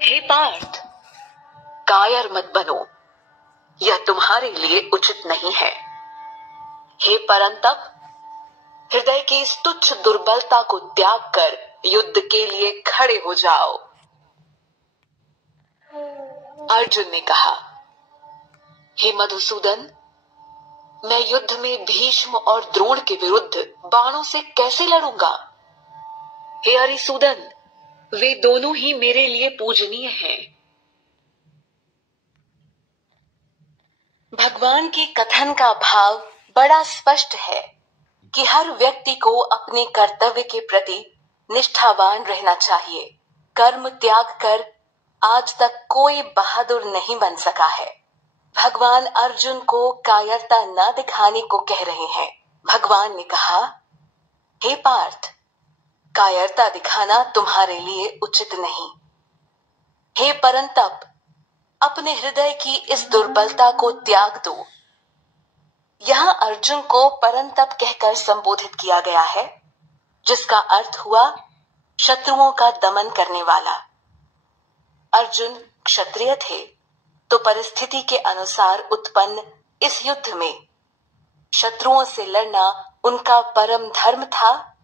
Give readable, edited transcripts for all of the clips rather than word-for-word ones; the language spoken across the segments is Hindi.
हे पार्थ, कायर मत बनो, यह तुम्हारे लिए उचित नहीं है। हे परंतप, हृदय की इस तुच्छ दुर्बलता को त्याग कर युद्ध के लिए खड़े हो जाओ। अर्जुन ने कहा, हे मधुसूदन, मैं युद्ध में भीष्म और द्रोण के विरुद्ध बाणों से कैसे लड़ूंगा? हे अरिसूदन, वे दोनों ही मेरे लिए पूजनीय हैं। भगवान के कथन का भाव बड़ा स्पष्ट है कि हर व्यक्ति को अपने कर्तव्य के प्रति निष्ठावान रहना चाहिए। कर्म त्याग कर आज तक कोई बहादुर नहीं बन सका है। भगवान अर्जुन को कायरता न दिखाने को कह रहे हैं। भगवान ने कहा, हे पार्थ, कायरता दिखाना तुम्हारे लिए उचित नहीं। हे परंतप, अपने हृदय की इस दुर्बलता को त्याग दो। यहाँ अर्जुन को परंतप कहकर संबोधित किया गया है, जिसका अर्थ हुआ शत्रुओं का दमन करने वाला। अर्जुन क्षत्रिय थे, तो परिस्थिति के अनुसार उत्पन्न इस युद्ध में शत्रुओं से लड़ना उनका परम धर्म था,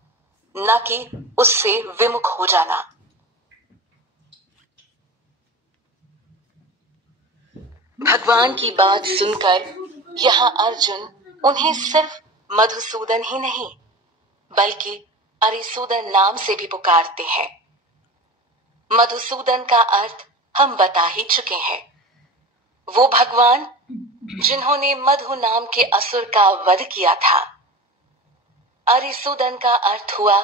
न कि उससे विमुख हो जाना। भगवान की बात सुनकर यहाँ अर्जुन उन्हें सिर्फ मधुसूदन ही नहीं, बल्कि अरिसूदन नाम से भी पुकारते हैं। मधुसूदन का अर्थ हम बता ही चुके हैं। वो भगवान जिन्होंने मधु नाम के असुर का वध किया था। अरिसूदन का अर्थ हुआ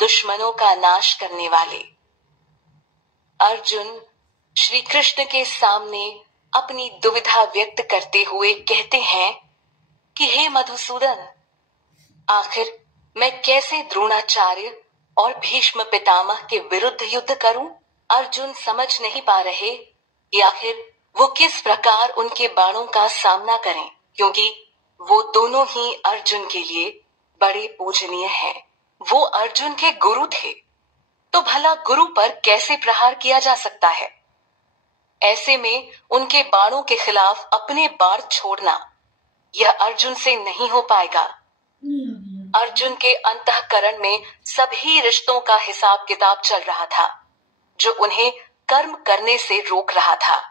दुश्मनों का नाश करने वाले। अर्जुन श्री कृष्ण के सामने अपनी दुविधा व्यक्त करते हुए कहते हैं कि हे मधुसूदन, आखिर मैं कैसे द्रोणाचार्य और भीष्म पितामह के विरुद्ध युद्ध करूं? अर्जुन समझ नहीं पा रहे कि आखिर वो किस प्रकार उनके बाणों का सामना करें, क्योंकि वो दोनों ही अर्जुन के लिए बड़े पूजनीय हैं। वो अर्जुन के गुरु थे, तो भला गुरु पर कैसे प्रहार किया जा सकता है? ऐसे में उनके बाणों के खिलाफ अपने बाण छोड़ना यह अर्जुन से नहीं हो पाएगा। अर्जुन के अंतःकरण में सभी रिश्तों का हिसाब किताब चल रहा था, जो उन्हें कर्म करने से रोक रहा था।